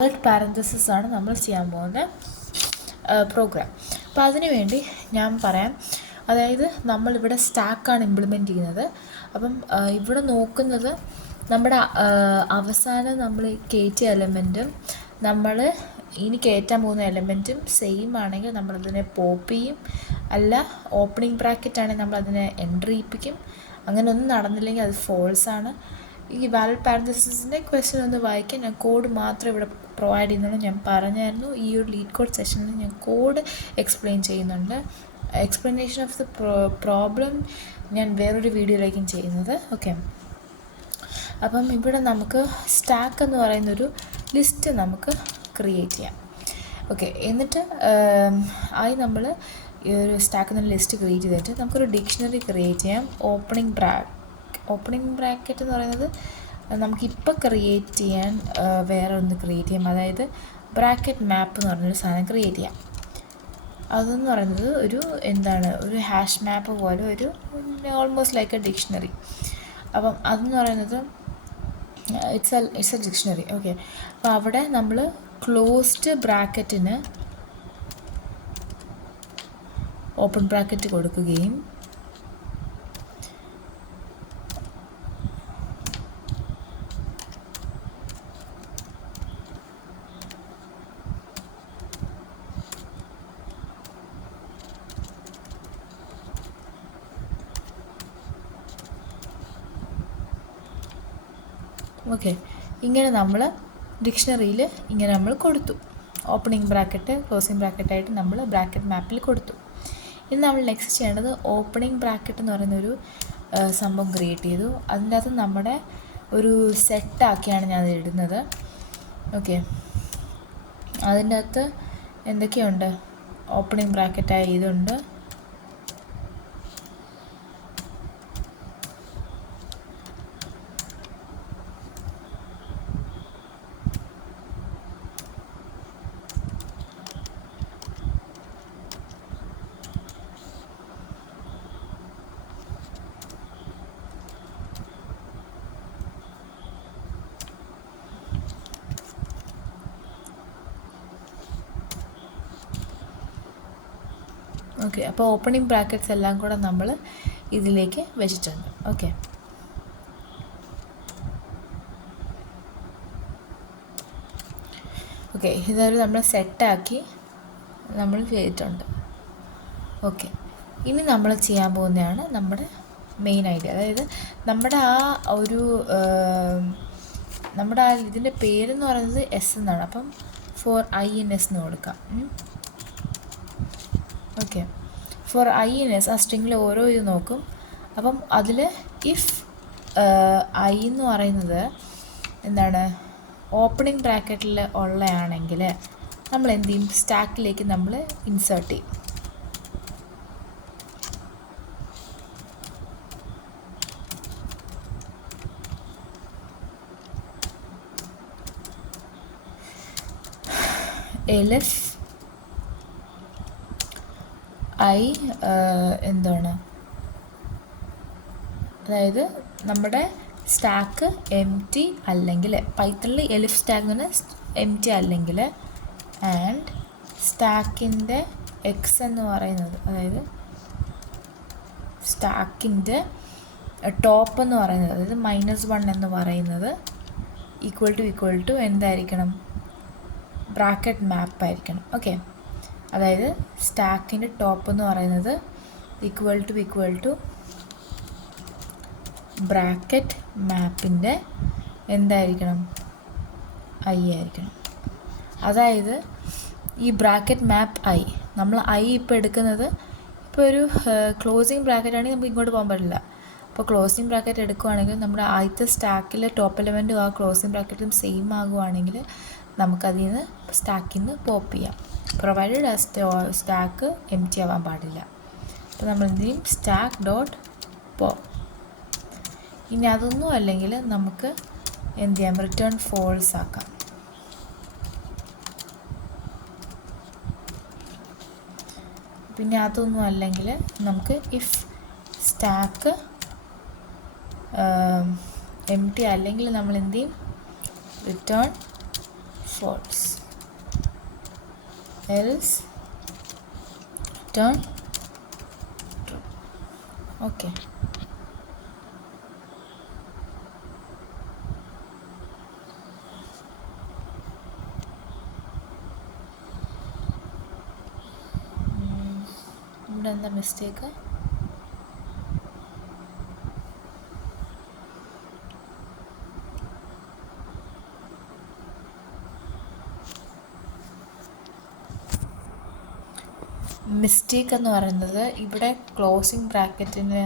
Parenthesis ആണ് നമ്മൾ ചെയ്യാൻ പോകുന്ന പ്രോഗ്രാം. അപ്പോൾ അതിനു വേണ്ടി ഞാൻ പറയാം. അതായത് നമ്മളിവിടെ സ്റ്റാക്കാണ് ഇംപ്ലിമെൻറ്റ് ചെയ്യുന്നത്. അപ്പം ഇവിടെ നോക്കുന്നത് നമ്മുടെ അവസാനം നമ്മൾ കയറ്റിയ എലമെൻറ്റും നമ്മൾ ഇനി കയറ്റാൻ പോകുന്ന എലമെൻറ്റും സെയിം ആണെങ്കിൽ നമ്മളതിനെ പോപ്പ് ചെയ്യും, അല്ല ഓപ്പണിംഗ് ബ്രാക്കറ്റ് ആണെങ്കിൽ നമ്മളതിനെ എൻട്രി ചെയ്യിപ്പിക്കും. അങ്ങനെ ഒന്നും നടന്നില്ലെങ്കിൽ അത് ഫോൾസാണ്. ഈ വാലിഡ് പാരന്തസിസിൻ്റെ ക്വസ്റ്റ്യൻ ഒന്ന് വായിക്കാൻ ഞാൻ കോഡ് മാത്രം ഇവിടെ പ്രൊവൈഡ് ചെയ്യുന്നുള്ളൂ. ഞാൻ പറഞ്ഞായിരുന്നു ഈ ഒരു ലീഡ് കോഡ് സെഷനിൽ ഞാൻ കോഡ് എക്സ്പ്ലെയിൻ ചെയ്യുന്നുണ്ട്. എക്സ്പ്ലനേഷൻ ഓഫ് ദ പ്രോബ്ലം ഞാൻ വേറൊരു വീഡിയോയിലേക്കും ചെയ്യുന്നത്. ഓക്കെ, അപ്പം ഇവിടെ നമുക്ക് സ്റ്റാക്ക് എന്ന് പറയുന്നൊരു ലിസ്റ്റ് നമുക്ക് ക്രിയേറ്റ് ചെയ്യാം. ഓക്കെ, എന്നിട്ട് നമ്മൾ ഈ ഒരു സ്റ്റാക്ക് എന്ന ലിസ്റ്റ് ക്രിയേറ്റ് ചെയ്തിട്ട് നമുക്കൊരു ഡിക്ഷണറി ക്രിയേറ്റ് ചെയ്യാം. ഓപ്പണിംഗ് ബ്രാക്കറ്റ് എന്ന് പറയുന്നത് നമുക്കിപ്പോൾ ക്രിയേറ്റ് ചെയ്യാൻ വേറെ ഒന്ന് ക്രിയേറ്റ് ചെയ്യാം. അതായത് ബ്രാക്കറ്റ് മാപ്പ് എന്ന് പറഞ്ഞൊരു സാധനം ക്രിയേറ്റ് ചെയ്യാം. അതെന്ന് പറയുന്നത് ഒരു ഹാഷ് മാപ്പ് പോലെ ഒരു ഓൾമോസ്റ്റ് ലൈക്ക് എ ഡിക്ഷണറി. അപ്പം അതെന്ന് പറയുന്നത് ഇറ്റ്സ് എ ഡിക്ഷണറി. ഓക്കെ, അപ്പോൾ അവിടെ നമ്മൾ ക്ലോസ്ഡ് ബ്രാക്കറ്റിന് ഓപ്പൺ ബ്രാക്കറ്റ് കൊടുക്കുകയും ഓക്കെ, ഇങ്ങനെ നമ്മൾ ഡിക്ഷണറിയിൽ ഇങ്ങനെ നമ്മൾ കൊടുത്തു. ഓപ്പണിംഗ് ബ്രാക്കറ്റ് ക്ലോസിംഗ് ബ്രാക്കറ്റായിട്ട് നമ്മൾ ബ്രാക്കറ്റ് മാപ്പിൽ കൊടുത്തു. ഇനി നമ്മൾ നെക്സ്റ്റ് ചെയ്യേണ്ടത് ഓപ്പണിംഗ് ബ്രാക്കറ്റ് എന്ന് പറയുന്നൊരു സംഭവം ക്രിയേറ്റ് ചെയ്തു. അതിൻ്റെ അകത്ത് നമ്മുടെ ഒരു സെറ്റാക്കിയാണ് ഞാൻ ഇടുന്നത്. ഓക്കെ, അതിൻ്റെ അകത്ത് എന്തൊക്കെയുണ്ട്? ഓപ്പണിംഗ് ബ്രാക്കറ്റായി ഇതുണ്ട്, ഓക്കെ. അപ്പോൾ ഓപ്പണിംഗ് ബ്രാക്കറ്റ്സ് എല്ലാം കൂടെ നമ്മൾ ഇതിലേക്ക് വെച്ചിട്ടുണ്ട്. ഓക്കെ, ഓക്കെ, ഇതൊരു നമ്മൾ സെറ്റാക്കി നമ്മൾ ചെയ്തിട്ടുണ്ട്. ഓക്കെ, ഇനി നമ്മൾ ചെയ്യാൻ പോകുന്നതാണ് നമ്മുടെ മെയിൻ ഐഡിയ. അതായത് നമ്മുടെ ഇതിൻ്റെ പേരെന്ന് പറയുന്നത് എസ് എന്നാണ്. അപ്പം ഫോർ ഐ ഇൻ എസ് എന്ന് കൊടുക്കാം. Okay, for I in S ആ സ്ട്രിങ്ങിൽ ഓരോ ഇത് നോക്കും. അപ്പം അതിൽ ഇഫ് ഐ എന്ന് പറയുന്നത് ഓപ്പണിംഗ് ബ്രാക്കറ്റിൽ ഉള്ളതാണെങ്കിൽ നമ്മൾ എന്ത് ചെയ്യും? സ്റ്റാക്കിലേക്ക് നമ്മൾ ഇൻസേർട്ട് ചെയ്യും. elif ഐ അതായത് നമ്മുടെ സ്റ്റാക്ക് എം ടി അല്ലെങ്കിൽ പൈത്തണിൽ എലിഫ് സ്റ്റാക്ക് എന്ന് പറഞ്ഞാൽ എം ടി അല്ലെങ്കിൽ ആൻഡ് സ്റ്റാക്കിൻ്റെ എക്സ് എന്ന് പറയുന്നത്, അതായത് സ്റ്റാക്കിൻ്റെ ടോപ്പ് എന്ന് പറയുന്നത്, അതായത് -1 എന്ന് പറയുന്നത് ഈക്വൽ ടു എന്തായിരിക്കണം? ബ്രാക്കറ്റ് മാപ്പ് ആയിരിക്കണം. ഓക്കെ, അതായത് സ്റ്റാക്കിൻ്റെ ടോപ്പ് എന്ന് പറയുന്നത് ഈക്വൽ ടു ബ്രാക്കറ്റ് മാപ്പിൻ്റെ എന്തായിരിക്കണം? ഐ ആയിരിക്കണം. അതായത് ഈ ബ്രാക്കറ്റ് മാപ്പ് ഐ, നമ്മൾ ഐ ഇപ്പോൾ എടുക്കുന്നത് ഇപ്പോൾ ഒരു ക്ലോസിങ് ബ്രാക്കറ്റ് ആണെങ്കിൽ നമുക്ക് ഇങ്ങോട്ട് പോകാൻ പറ്റില്ല. അപ്പോൾ ക്ലോസിങ് ബ്രാക്കറ്റ് എടുക്കുകയാണെങ്കിൽ നമ്മുടെ ആദ്യത്തെ സ്റ്റാക്കിലെ ടോപ്പ് എലമെൻറ്റും ആ ക്ലോസിങ് ബ്രാക്കറ്റും സെയിം ആകുവാണെങ്കിൽ നമുക്കതിൽ നിന്ന് സ്റ്റാക്കിൽ നിന്ന് പോപ്പ് ചെയ്യാം, പ്രൊവൈഡഡ് സ്റ്റാക്ക് എം ടി ആവാൻ പാടില്ല. അപ്പോൾ നമ്മൾ എന്ത് ചെയ്യും? Stack dot pop. ഇനി അതൊന്നും അല്ലെങ്കിൽ നമുക്ക് എന്ത് ചെയ്യാം? റിട്ടേൺ ഫോൾസ് ആക്കാം. പിന്നെ അതൊന്നും അല്ലെങ്കിൽ നമുക്ക് ഇഫ് സ്റ്റാക്ക് എം ടി അല്ലെങ്കിൽ നമ്മൾ എന്ത് ചെയ്യും? Return false, else return true. Okay. ഇവിടെ എന്താ മിസ്റ്റേക്ക്? മിസ്റ്റേക്ക് എന്ന് പറയുന്നത് ഇവിടെ ക്ലോസിങ് ബ്രാക്കറ്റിന്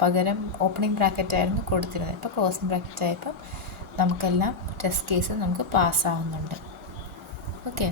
പകരം ഓപ്പണിംഗ് ബ്രാക്കറ്റായിരുന്നു കൊടുത്തിരുന്നത്. ഇപ്പോൾ ക്ലോസിങ് ബ്രാക്കറ്റ് ആയപ്പോൾ നമുക്കെല്ലാം ടെസ്റ്റ് കേസ് നമുക്ക് പാസ്സാവുന്നുണ്ട്. ഓക്കെ.